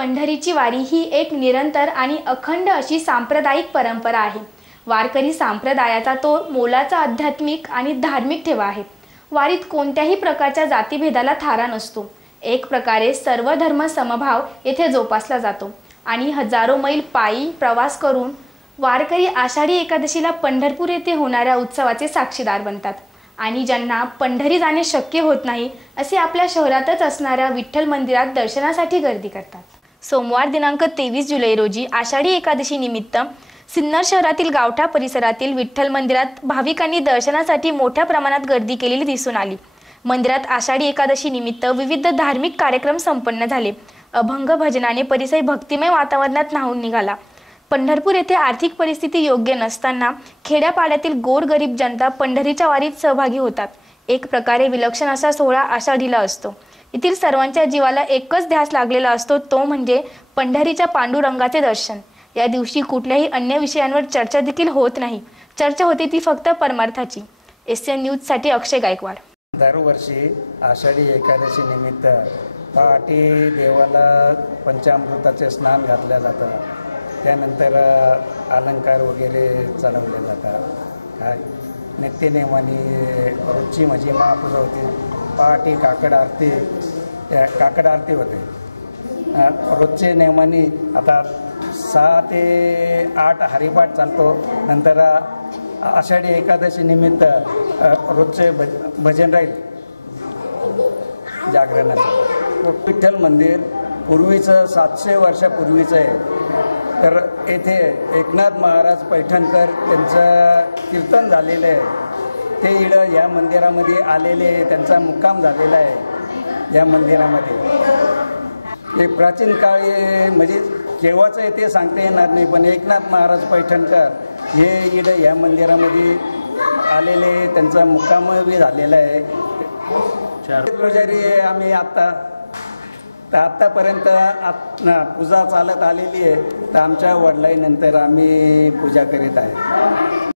पंढरीची वारी ही एक निरंतर आणि अखंड अशी सांप्रदायिक परंपरा आहे. वारकरी सांप्रदायाचा तो मोलाचा आध्यात्मिक आणि धार्मिक ठेवा आहे. वारीत कोणत्याही प्रकारच्या जातीभेदाला थारा नसतो. एक प्रकारे सर्व धर्म समभाव येथे जोपासला जातो. आणि हजारो मैल पायी प्रवास करून वारकरी आषाढी एकादशीला पंढरपूर येथे होणाऱ्या उत्सवाचे साक्षीदार बनतात. आणि ज्यांना पंढरी जाणे शक्य होत नाही असे आपल्या शहरातच असणाऱ्या विठ्ठल मंदिरात दर्शनासाठी गर्दी करतात. सोमवार दिनांक तेवीस जुलै रोजी आषाढी एकादशी निमित्त सिन्नर शहरातील गावठा परिसरातील विठ्ठल मंदिरात भाविकांनी दर्शनासाठी मोठ्या प्रमाणात गर्दी केलेली दिसून आली. मंदिरात आषाढी एकादशी निमित्त विविध धार्मिक कार्यक्रम संपन्न झाले. अभंग भजनाने परिसर भक्तिमय वातावरणात न्हावून निघाला. पंढरपूर येथे आर्थिक परिस्थिती योग्य नसताना खेड्यापाड्यातील गोरगरीब जनता पंढरीच्या वारीत सहभागी होतात. एक प्रकारे विलक्षण असा सोहळा आषाढीला असतो. येथील सर्वांच्या जीवाला एकच ध्यास लागलेला असतो तो म्हणजे पंढरीच्या पांडुरंगाचे दर्शन. या दिवशी कुठल्याही अन्य विषयांवर चर्चा देखील होत नाही. चर्चा होते ती फक्त परमार्थाची. एस एन न्यूजसाठी अक्षय गायकवाड. दरवर्षी आषाढी एकादशी निमित्त पहाटे देवाला पंचामृताचे स्नान घातलं जातं. त्यानंतर अलंकार वगैरे चढवले जातात. काय? नित्यनेमाने रोजची माझी म्हणजे महापूजा होती. पहाटे काकड आरती त्या काकड आरती होते. रोजचे नियमाने आता सहा ते आठ हरिपाठ चालतो. नंतर आषाढी एकादशी निमित्त रोजचे भज भजन राहील. जागरणाचं. विठ्ठल मंदिर पूर्वीचं सातशे वर्षापूर्वीचं आहे. तर येथे एकनाथ महाराज पैठणकर त्यांचं कीर्तन झालेलं आहे. ते इडं या मंदिरामध्ये आलेले त्यांचा मुक्काम झालेला आहे या मंदिरामध्ये. हे प्राचीन काळी म्हणजे केव्हाचं आहे ते सांगता येणार नाही पण एकनाथ महाराज पैठणकर हे इडं या मंदिरामध्ये आलेले त्यांचा मुक्काम बी झालेला आहे. पुजारी आम्ही आत्ता तर आत्तापर्यंत आत- पूजा चालत आलेली आहे तर आमच्या वडिलाईनंतर आम्ही पूजा करीत आहे.